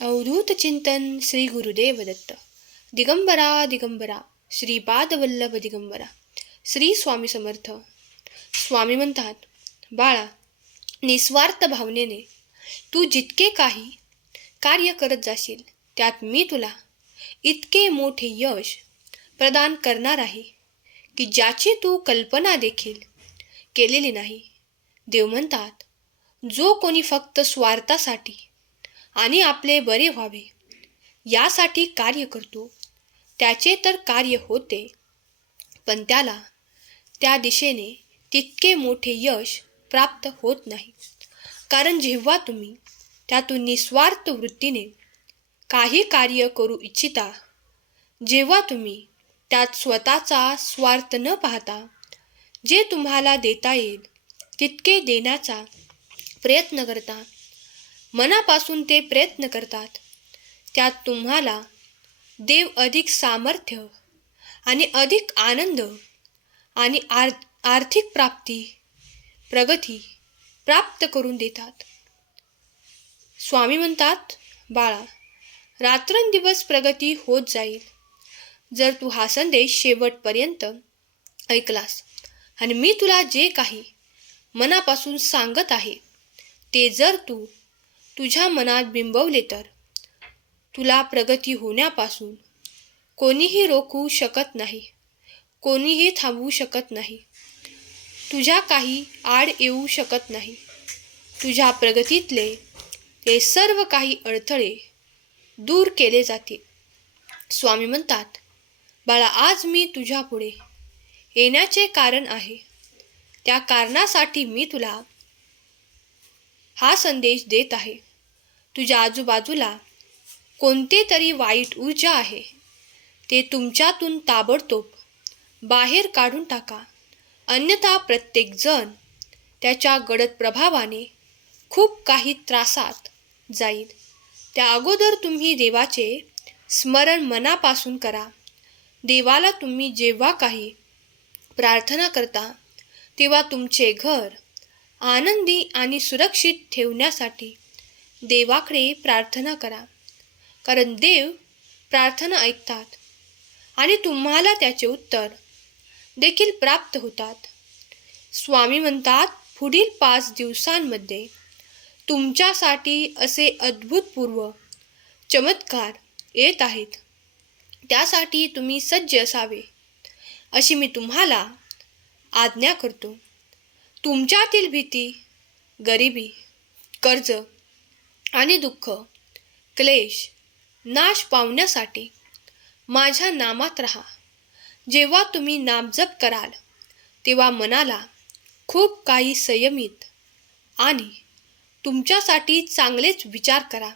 अवधूत चिंतन श्री गुरुदेव दत्त. दिगंबरा दिगंबरा श्रीपादवल्लभ दिगंबरा. श्री स्वामी समर्थ. स्वामी म्हणतात, बाळा, निस्वार्थ भावनेने तू जितके काही कार्य करत जाशील त्यात मी तुला इतके मोठे यश प्रदान करणार आहे की ज्याची तू कल्पना देखील केलेली नाही. देव म्हणतात, जो कोणी फक्त स्वार्थासाठी आणि आपले बरे व्हावे यासाठी कार्य करतो त्याचे तर कार्य होते, पण त्याला त्या दिशेने तितके मोठे यश प्राप्त होत नाही. कारण जेव्हा तुम्ही त्यातून निस्वार्थ वृत्तीने काही कार्य करू इच्छिता, जेव्हा तुम्ही त्यात स्वतःचा स्वार्थ न पाहता जे तुम्हाला देता येईल तितके देण्याचा प्रयत्न करता, मनापासून ते प्रयत्न करतात, त्यात तुम्हाला देव अधिक सामर्थ्य आणि अधिक आनंद आणि आर्थिक प्रगती प्राप्त करून देतात. स्वामी म्हणतात, बाळा, रात्रंदिवस प्रगती होत जाईल जर तू हा संदेश शेवटपर्यंत ऐकलास आणि मी तुला जे काही मनापासून सांगत आहे ते जर तू तुझ्या मनात बिंबवले तर तुला प्रगती होण्यापासून कोणीही रोखू शकत नाही, कोणीही थांबवू शकत नाही, तुझ्या काही आड येऊ शकत नाही. तुझ्या प्रगतीतले ते सर्व काही अडथळे दूर केले जातील. स्वामी म्हणतात, बाळा, आज मी तुझ्या पुढे येण्याचे कारण आहे. त्या कारणासाठी मी तुला हा संदेश देत आहे. तुझ्या आजूबाजूला कोणते तरी वाईट ऊर्जा आहे ते तुमच्यातून ताबडतोब बाहेर काढून टाका, अन्यथा प्रत्येकजण त्याच्या गडद प्रभावाने खूप काही त्रासात जाईल. त्या अगोदर तुम्ही देवाचे स्मरण मनापासून करा. देवाला तुम्ही जेव्हा काही प्रार्थना करता तेव्हा तुमचे घर आनंदी आणि सुरक्षित ठेवण्यासाठी देवाकडे प्रार्थना करा, कारण देव प्रार्थना ऐकतात आणि तुम्हाला त्याचे उत्तर देखील प्राप्त होतात. स्वामी म्हणतात, पुढील 5 दिवसांमध्ये तुमच्यासाठी असे अद्भुतपूर्व चमत्कार येत आहेत. त्यासाठी तुम्ही सज्ज असावे अशी मी तुम्हाला आज्ञा करतो. तुमच्यातील भीती, गरिबी, कर्ज आणि दुःख, क्लेश नाश पावण्यासाठी माझ्या नामात राहा. जेव्हा तुम्ही नामजप कराल तेव्हा मनाला खूप काही संयमित आणि तुमच्यासाठी चांगलेच विचार करा,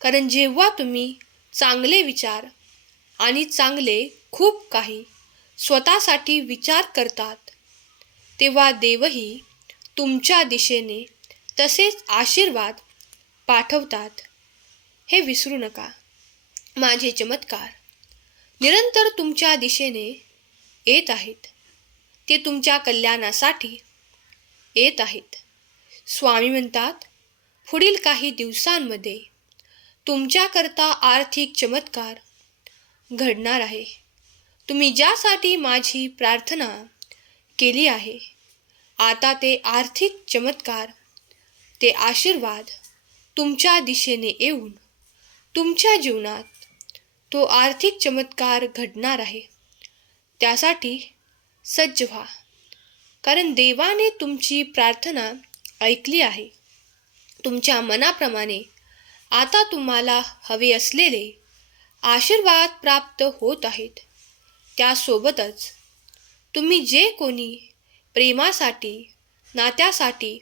कारण जेव्हा तुम्ही चांगले विचार आणि चांगले खूप काही स्वतःसाठी विचार करतात तेव्हा देवही तुमच्या दिशेने तसेच आशीर्वाद पाठवतात. हे विसरू नका. माझे चमत्कार निरंतर तुमच्या दिशेने येत आहेत. ते तुमच्या कल्याणासाठी येत आहेत. स्वामी म्हणतात, पुढील काही दिवसांमध्ये तुमच्याकरता आर्थिक चमत्कार घडणार आहे. तुम्ही ज्यासाठी माझी प्रार्थना केली आहे, आता ते आर्थिक चमत्कार, ते आशीर्वाद तुमच्या दिशेने येऊन तुमच्या जीवनात तो आर्थिक चमत्कार घडणार आहे. त्यासाठी सज्ज व्हा, कारण देवाने तुमची प्रार्थना ऐकली आहे. तुमच्या मनाप्रमाणे आता तुम्हाला हवे असलेले आशीर्वाद प्राप्त होत आहेत. त्यासोबतच तुम्ही जे कोणी प्रेमासाठी, नात्यासाठी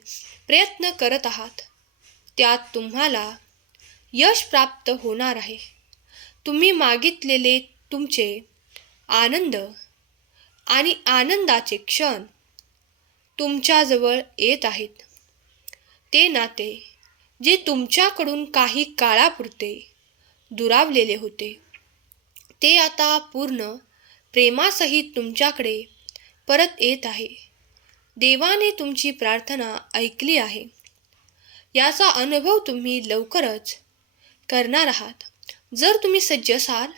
प्रयत्न करत आहात त्यात तुम्हाला यश प्राप्त होणार आहे. तुम्ही मागितलेले तुमचे आनंद आणि आनंदाचे क्षण तुमच्याजवळ येत आहेत. ते नाते जे तुमच्याकडून काही काळापुरते दुरावलेले होते ते आता पूर्ण प्रेमासहित तुमच्याकडे परत येत आहे. देवाने तुमची प्रार्थना ऐकली आहे याचा अनुभव तुम्ही लवकरच करणार आहात. जर तुम्ही सज्ज असाल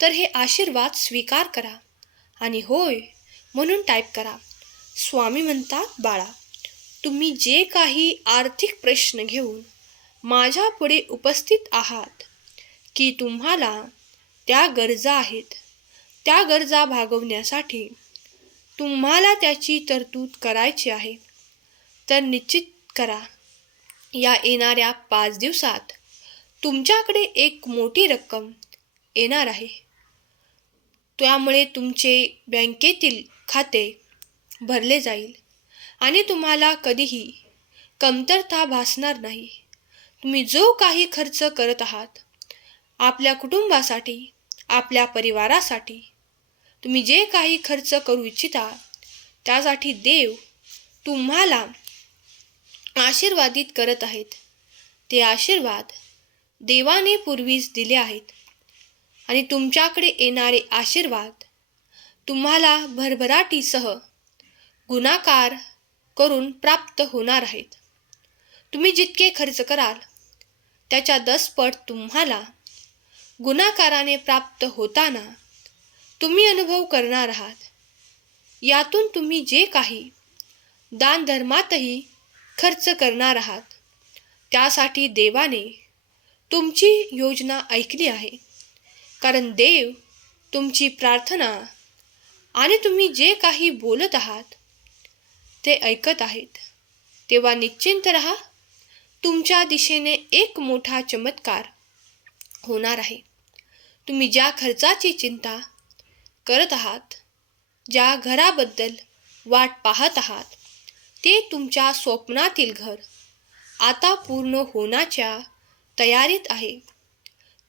तर हे आशीर्वाद स्वीकार करा आणि होय म्हणून टाईप करा. स्वामी म्हणतात, बाळा, तुम्ही जे काही आर्थिक प्रश्न घेऊन माझ्या पुढे उपस्थित आहात की तुम्हाला त्या गरजा आहेत, त्या गरजा भागवण्यासाठी तुम्हाला त्याची तरतूद करायची आहे, तर निश्चित करा या येणाऱ्या 5 दिवसात तुमच्याकडे एक मोठी रक्कम येणार आहे. त्यामुळे तुमचे बँकेतील खाते भरले जाईल आणि तुम्हाला कधीही कमतरता भासणार नाही. तुम्ही जो काही खर्च करत आहात आपल्या कुटुंबासाठी, आपल्या परिवारासाठी, तुम्ही जे काही खर्च करू इच्छिता त्यासाठी देव तुम्हाला आशीर्वादित करत आहेत. ते आशीर्वाद देवाने पूर्वीच दिले आहेत आणि तुमच्याकडे येणारे आशीर्वाद तुम्हाला भरभराटीसह गुणाकार करून प्राप्त होणार आहेत. तुम्ही जितके खर्च कराल त्याच्या 10 पट तुम्हाला गुणाकाराने प्राप्त होताना तुम्ही अनुभव करणार आहात. यातून तुम्ही जे काही दानधर्मातही खर्च करणार आहात त्यासाठी देवाने तुमची योजना ऐकली आहे. कारण देव तुमची प्रार्थना आणि तुम्ही जे काही बोलत आहात ते ऐकत आहेत. तेव्हा निश्चिंत रहा, तुमच्या दिशेने एक मोठा चमत्कार होणार आहे. तुम्ही ज्या खर्चाची चिंता करत आहात, ज्या घराबद्दल वाट पाहत आहात, ते तुमच्या स्वप्नातील घर आता पूर्ण होण्याच्या तयारीत आहे.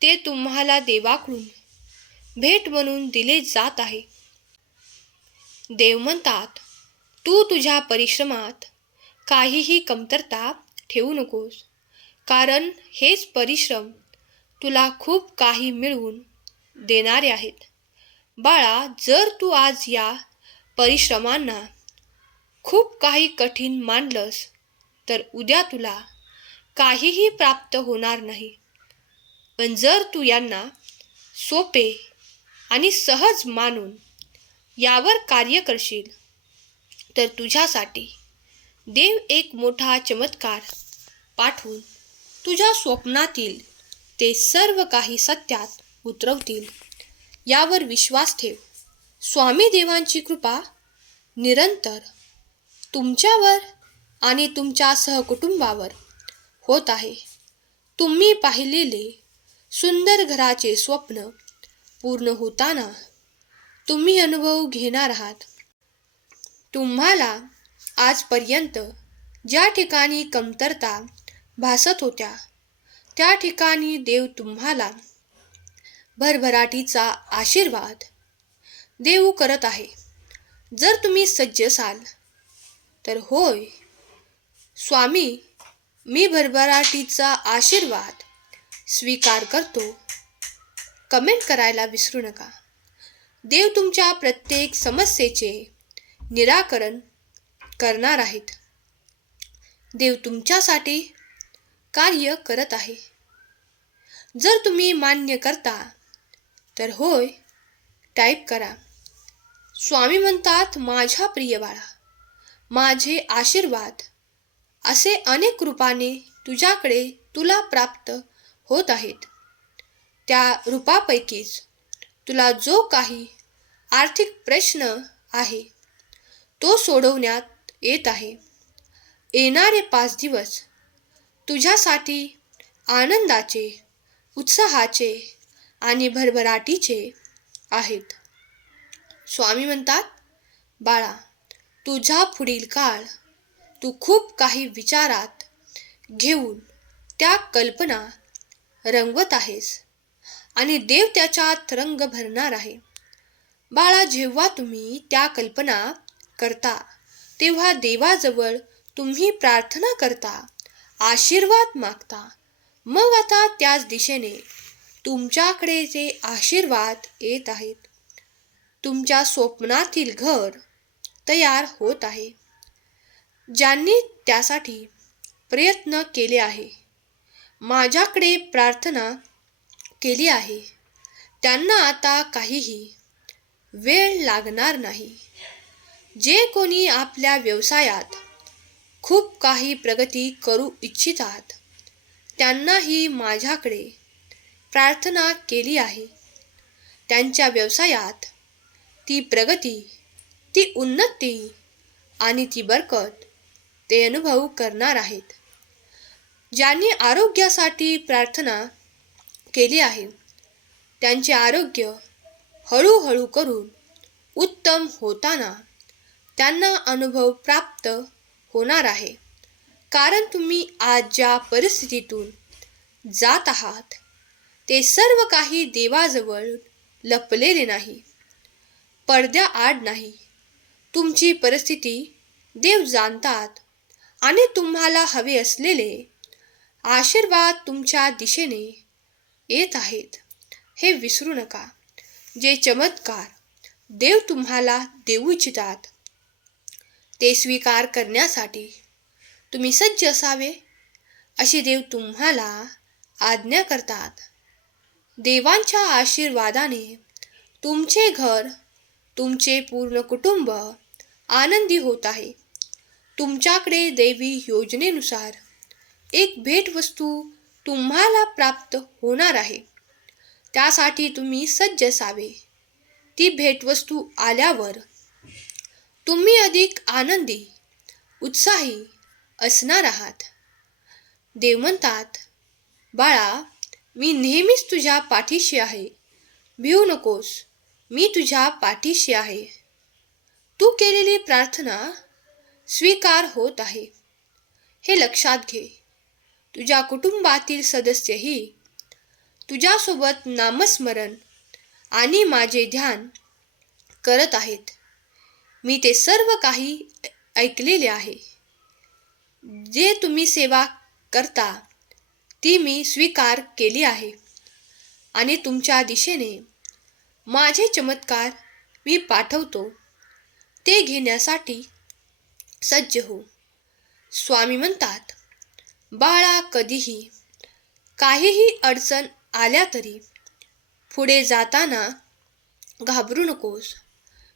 ते तुम्हाला देवाकडून भेट म्हणून दिले जात आहे. देव म्हणतात, तू तुझ्या परिश्रमात काहीही कमतरता ठेवू नकोस, कारण हेच परिश्रम तुला खूप काही मिळवून देणारे आहेत. बाळा, जर तू आज या परिश्रमांना खूप काही कठीण मानलंस तर उद्या तुला काहीही प्राप्त होणार नाही. पण जर तू यांना सोपे आणि सहज मानून यावर कार्य करशील तर तुझ्यासाठी देव एक मोठा चमत्कार पाठवून तुझ्या स्वप्नातील ते सर्व काही सत्यात उतरवतील. यावर विश्वास ठेव. स्वामी देवांची कृपा निरंतर तुमच्यावर आणि तुमच्या सहकुटुंबावर होत आहे. तुम्ही पाहिलेले सुंदर घराचे स्वप्न पूर्ण होताना तुम्ही अनुभव घेणार आहात. तुम्हाला आजपर्यंत ज्या ठिकाणी कमतरता भासत होत्या त्या ठिकाणी देव तुम्हाला भरभराटीचा आशीर्वाद देऊ करत आहे. जर तुम्ही सज्ज असाल तर होय स्वामी, मी भरभराटीचा आशीर्वाद स्वीकार करतो, कमेंट करायला विसरू नका. देव तुमच्या प्रत्येक समस्येचे निराकरण करणार आहेत. देव तुमच्यासाठी कार्य करत आहे. जर तुम्ही मान्य करता तर होय टाईप करा. स्वामी म्हणतात, माझ्या प्रिय बाळा, माझे आशीर्वाद असे अनेक रूपाने तुझ्याकडे तुला प्राप्त होत आहेत. त्या रूपापैकीच तुला जो काही आर्थिक प्रश्न आहे तो सोडवण्यात येत आहे. येणारे 5 दिवस तुझ्यासाठी आनंदाचे, उत्साहाचे आणि भरभराटीचे आहेत. स्वामी म्हणतात, बाळा, तुझा पुढील काळ तू खूप काही विचारात घेऊन त्या कल्पना रंगवत आहेस आणि देव त्याच्यात रंग भरणार आहे. बाळा, जेव्हा तुम्ही त्या कल्पना करता तेव्हा देवाजवळ तुम्ही प्रार्थना करता, आशीर्वाद मागता. मग आता त्याच दिशेने तुमच्याकडे जे आशीर्वाद येत आहेत. तुमच्या स्वप्नातील घर तयार होत आहे. ज्यांनी त्यासाठी प्रयत्न केले आहे माझ्याकडे प्रार्थना केली आहे त्यांना आता काहीही वेळ लागणार नाही. जे कोणी आपल्या व्यवसायात खूप काही प्रगती करू इच्छितात त्यांनाही माझ्याकडे प्रार्थना केली आहे. त्यांच्या व्यवसायात ती प्रगती, ती उन्नती आणि ती बरकत ते अनुभव करणार आहेत. ज्यांनी आरोग्यासाठी प्रार्थना केली आहे त्यांचे आरोग्य हळूहळू करून उत्तम होताना त्यांना अनुभव प्राप्त होणार आहे. कारण तुम्ही आज ज्या परिस्थितीतून जात आहात ते सर्व काही देवाजवळ लपलेले नाही, पडद्याआड नाही. तुमची परिस्थिती देव जाणतात आणि तुम्हाला हवे असलेले आशीर्वाद तुमच्या दिशेने येत आहेत हे विसरू नका. जे चमत्कार देव तुम्हाला देऊ इच्छितात ते स्वीकार करण्यासाठी तुम्ही सज्ज असावे अशी देव तुम्हाला आज्ञा करतात. देवांच्या आशीर्वादाने तुमचे घर, तुमचे पूर्ण कुटुंब आनंदी होत आहे. तुमच्याकडे दैवी योजनेनुसार एक भेटवस्तू तुम्हाला प्राप्त होणार आहे. त्यासाठी तुम्ही सज्ज असावे. ती भेटवस्तू आल्यावर तुम्ही अधिक आनंदी, उत्साही असणार आहात. देव म्हणतात, बाळा, मी नेहमीच तुझ्या पाठीशी आहे. भिवू नकोस, मी तुझ्या पाठीशी आहे. तू केलेली प्रार्थना स्वीकार होत आहे हे लक्षात घे. तुझ्या कुटुंबातील सदस्यही तुझ्यासोबत नामस्मरण आणि माझे ध्यान करत आहेत. मी ते सर्व काही ऐकलेले आहे. जे तुम्ही सेवा करता ती मी स्वीकार केली आहे आणि तुमच्या दिशेने माझे चमत्कार मी पाठवतो. ते घेण्यासाठी सज्ज हो. स्वामी म्हणतात, बाळा, कधीही काहीही अडचण आल्या तरी पुढे जाताना घाबरू नकोस,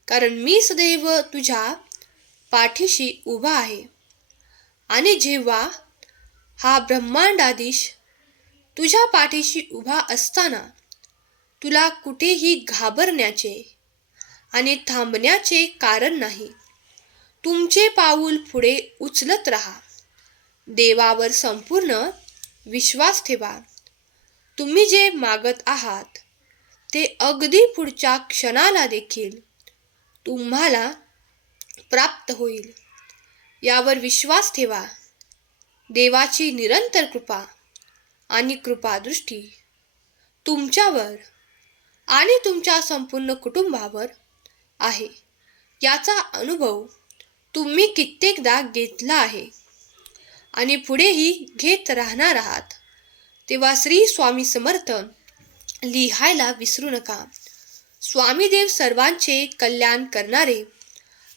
कारण मी सदैव तुझ्या पाठीशी उभा आहे. आणि जेव्हा हा ब्रह्मांडाधीश तुझ्या पाठीशी उभा असताना तुला कुठेही घाबरण्याचे आणि थांबण्याचे कारण नाही. तुमचे पाऊल पुढे उचलत राहा. देवावर संपूर्ण विश्वास ठेवा. तुम्ही जे मागत आहात ते अगदी पुढच्या क्षणाला देखील तुम्हाला प्राप्त होईल. यावर विश्वास ठेवा. देवाची निरंतर कृपा आणि कृपादृष्टी तुमच्यावर आणि तुमच्या संपूर्ण कुटुंबावर आहे. याचा अनुभव तुम्ही कित्येकदा घेतला आहे आणि पुढेही घेत राहणार आहात. तेव्हा श्री स्वामी समर्थ लिहायला विसरू नका. स्वामीदेव सर्वांचे कल्याण करणारे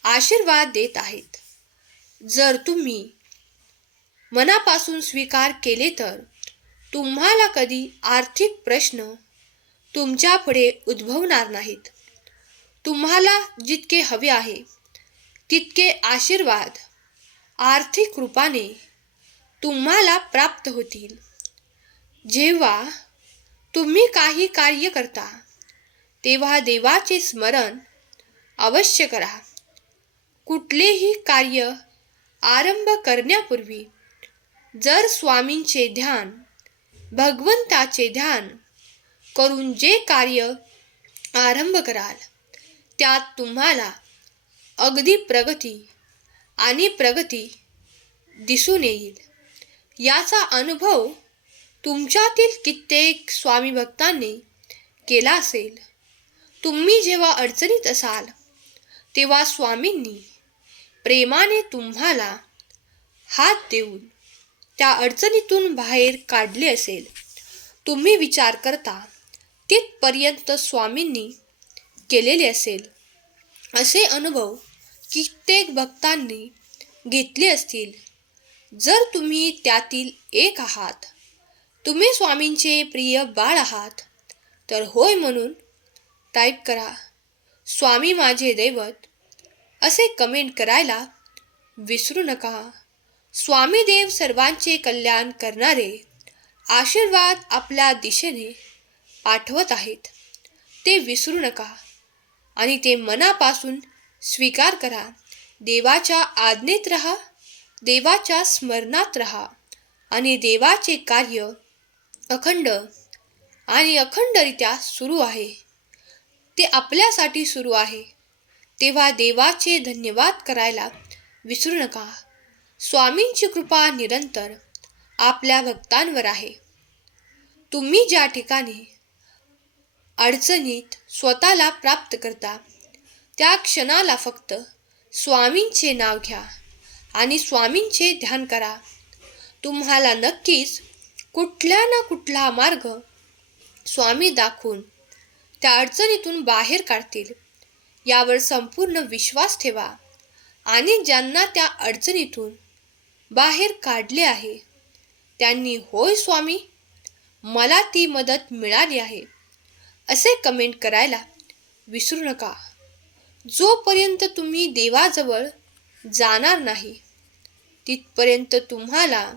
आशीर्वाद देत आहेत. जर तुम्ही मनापासून स्वीकार केले तर तुम्हाला कधी आर्थिक प्रश्न तुमच्या पुढे उद्भवणार नाहीत. तुम्हाला जितके हवे आहे तितके आशीर्वाद आर्थिक रूपाने तुम्हाला प्राप्त होतील. जेव्हा तुम्ही काही कार्य करता तेव्हा देवाचे स्मरण अवश्य करा. कुठलेही कार्य आरंभ करण्यापूर्वी जर स्वामींचे ध्यान, भगवंताचे ध्यान करून जे कार्य आरंभ कराल त्यात तुम्हाला अगदी प्रगती दिसून येईल. याचा अनुभव तुमच्यातील कित्येक स्वामी भक्तांनी केला असेल. तुम्ही जेव्हा अडचणीत असाल तेव्हा स्वामींनी प्रेमाने तुम्हाला हात देऊन त्या अडचणीतून बाहेर काढले असेल. तुम्ही विचार करता तिथपर्यंत स्वामींनी केलेले असेल. असे अनुभव कित्येक भक्तांनी घेतले असतील. जर तुम्ही त्यातील एक आहात तुम्ही स्वामींचे प्रिय बाळ आहात तर होय म्हणून टाईप करा. स्वामी माझे दैवत असे कमेंट करायला विसरू नका. स्वामी देव सर्वांचे कल्याण करणारे आशीर्वाद आपल्या दिशेने पाठवत आहेत. ते विसरू नका आणि ते मनापासून स्वीकार करा. देवाच्या आज्ञेत राहा, देवाच्या स्मरणात राहा आणि देवाचे कार्य अखंड आणि अखंडरित्या सुरू आहे. ते आपल्यासाठी सुरू आहे. तेव्हा देवाचे धन्यवाद करायला विसरू नका. स्वामींची कृपा निरंतर आपल्या भक्तांवर आहे. तुम्ही ज्या ठिकाणी अडचणीत स्वतःला प्राप्त करता त्या क्षणाला फक्त स्वामींचे नाव घ्या आणि स्वामींचे ध्यान करा. तुम्हाला नक्कीच कुठला ना कुठला मार्ग स्वामी दाखवून त्या अडचणीतून बाहेर काढतील यावर संपूर्ण विश्वास ठेवा. आणि ज्यांना त्या अडचणीतून बाहेर काढले आहे त्यांनी होय स्वामी मला ती मदत मिळाली आहे असे कमेंट करायला विसरू नका. जोपर्यंत तुम्ही देवाजवळ जाणार नाही तिथपर्यंत तुम्हाला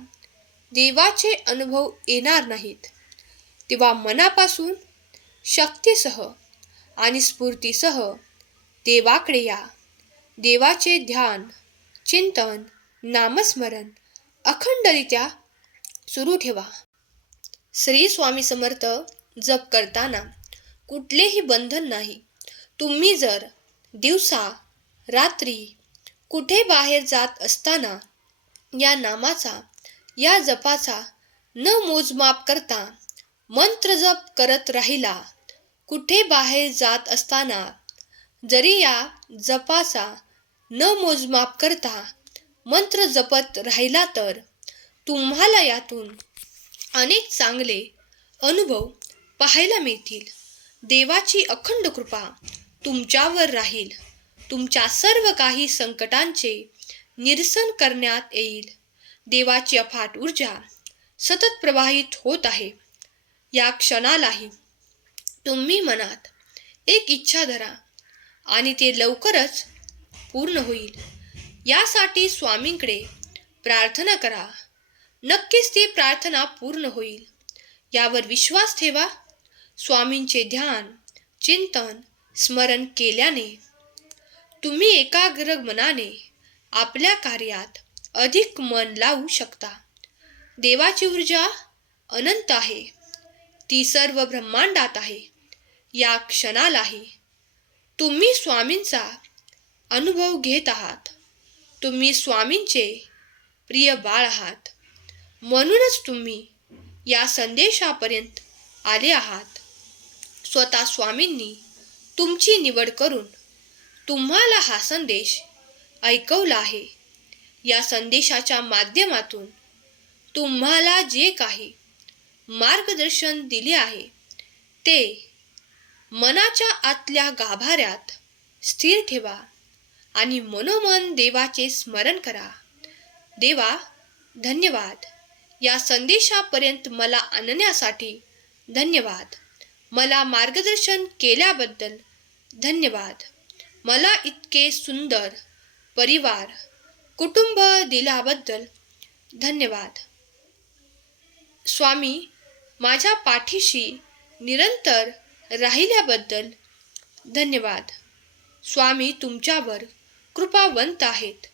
देवाचे अनुभव येणार नाहीत. तेव्हा मनापासून शक्तीसह आणि स्फूर्तीसह देवाकडे या. देवाचे ध्यान, चिंतन, नामस्मरण अखंडरित्या सुरू ठेवा. श्री स्वामी समर्थ. जप करताना कुठलेही बंधन नाही. तुम्ही जर दिवसा रात्री कुठे बाहेर जात असताना या नामाचा या जपाचा न मोजमाप करता मंत्र जप करत राहिला, कुठे बाहेर जात असताना जरी या जपाचा न मोजमाप करता मंत्र जपत राहिला तर तुम्हाला यातून अनेक चांगले अनुभव पाहायला मिळतील. देवाची अखंड कृपा तुमच्यावर राहील. तुमच्या सर्व काही संकटांचे निरसन करण्यात येईल. देवाची अफाट ऊर्जा सतत प्रवाहित होत आहे. या क्षणालाही तुम्ही मनात एक इच्छा धरा आणि ते लवकरच पूर्ण होईल यासाठी स्वामींकडे प्रार्थना करा. नक्कीच ती प्रार्थना पूर्ण होईल यावर विश्वास ठेवा. स्वामींचे ध्यान, चिंतन, स्मरण केल्याने तुम्ही एकाग्र मनाने आपल्या कार्यात अधिक मन लावू शकता. देवाची ऊर्जा अनंत आहे. ती सर्व ब्रह्मांडात आहे. या क्षणालाही तुम्ही स्वामींचा अनुभव घेत आहात. तुम्ही स्वामींचे प्रिय बाळ आहात. म्हणूनच तुम्ही या संदेशापर्यंत आले आहात. स्वतः स्वामींनी तुमची निवड करून तुम्हाला हा संदेश ऐकवला आहे. या संदेशाच्या माध्यमातून तुम्हाला जे काही मार्गदर्शन दिले आहे ते मनाच्या आतल्या गाभाऱ्यात स्थिर ठेवा आणि मनोमन देवाचे स्मरण करा. देवा धन्यवाद. या संदेशापर्यंत मला आणण्यासाठी धन्यवाद. मला मार्गदर्शन केल्याबद्दल धन्यवाद. मला इतके सुंदर परिवार, कुटुंब दिल्याबद्दल धन्यवाद. स्वामी माझ्या पाठीशी निरंतर राहिल्याबद्दल धन्यवाद. स्वामी तुमच्यावर कृपावंत आहेत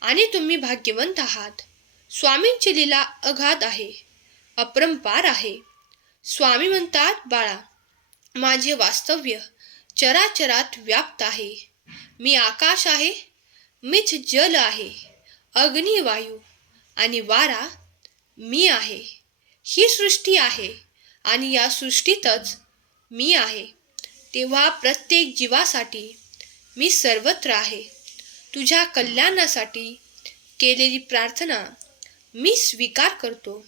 आणि तुम्ही भाग्यवंत आहात. स्वामींची लीला अगाध आहे, अपरंपार आहे. स्वामी म्हणतात, बाळा, माझे वास्तव्य चराचरात व्याप्त आहे. मी आकाश आहे, मीच जल आहे, अग्नी, वायू आणि वारा मी आहे. ही सृष्टी आहे आणि या सृष्टीतच मी आहे. तेव्हा प्रत्येक जीवासाठी मी सर्वत्र आहे. तुझ्या कल्याणासाठी केलेली प्रार्थना मी स्वीकार करतो.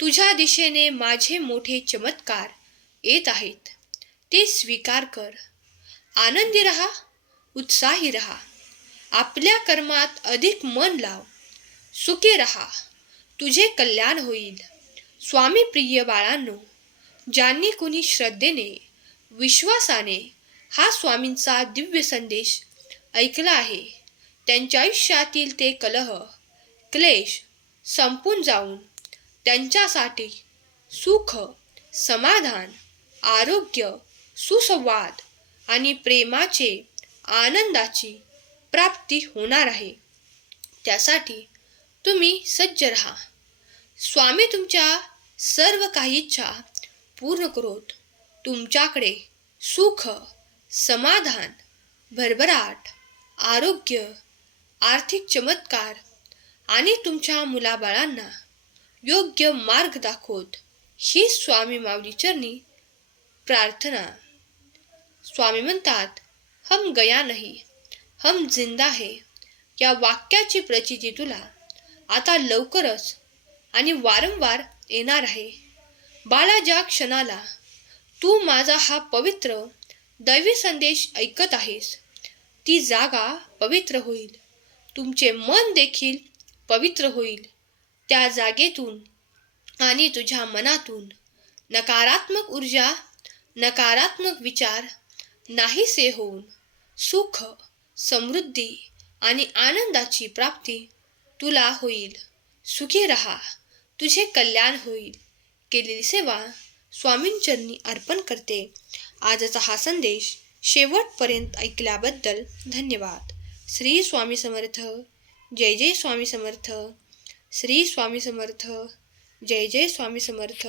तुझ्या दिशेने माझे मोठे चमत्कार येत आहेत, ते स्वीकार कर. आनंदी रहा, उत्साही रहा. आपल्या कर्मात अधिक मन लाव. सुखी रहा, तुझे कल्याण होईल. स्वामी प्रिय बाळांनो, ज्यांनी कुणी श्रद्धेने, विश्वासाने हा स्वामींचा दिव्य संदेश ऐकला आहे, त्यांच्या आयुष्यातील ते कलह, क्लेश संपून जाऊन त्यांच्यासाठी सुख, समाधान, आरोग्य, सुसंवाद आणि प्रेमाचे, आनंदाची प्राप्ती होणार आहे. त्यासाठी तुम्ही सज्ज राहा. स्वामी तुमच्या सर्व काही इच्छा पूर्ण करोत. तुमच्याकडे सुख, समाधान, भरभराट, आरोग्य, आर्थिक चमत्कार आणि तुमच्या मुलाबाळांना योग्य मार्ग दाखवत ही स्वामी माऊली चरणी प्रार्थना. स्वामी म्हणतात, हम गया नहीं, हम जिंदा है. या वाक्याची प्रचिती तुला आता लवकरच आणि वारंवार येणार आहे. बाळा, ज्या क्षणाला तू माझा हा पवित्र दैवी संदेश ऐकत आहेस, ती जागा पवित्र होईल. तुमचे मन देखील पवित्र होईल. त्या जागेतून आणि तुझ्या मनातून नकारात्मक ऊर्जा, नकारात्मक विचार नाहीसे होऊन सुख, समृद्धी आणि आनंदाची प्राप्ती तुला होईल. सुखी रहा, तुझे कल्याण होईल. केलेली सेवा स्वामींचरणी अर्पण करते. आजचा हा संदेश शेवटपर्यंत ऐकल्याबद्दल धन्यवाद. श्री स्वामी समर्थ. जय जय स्वामी समर्थ. श्री स्वामी समर्थ. जय जय स्वामी समर्थ.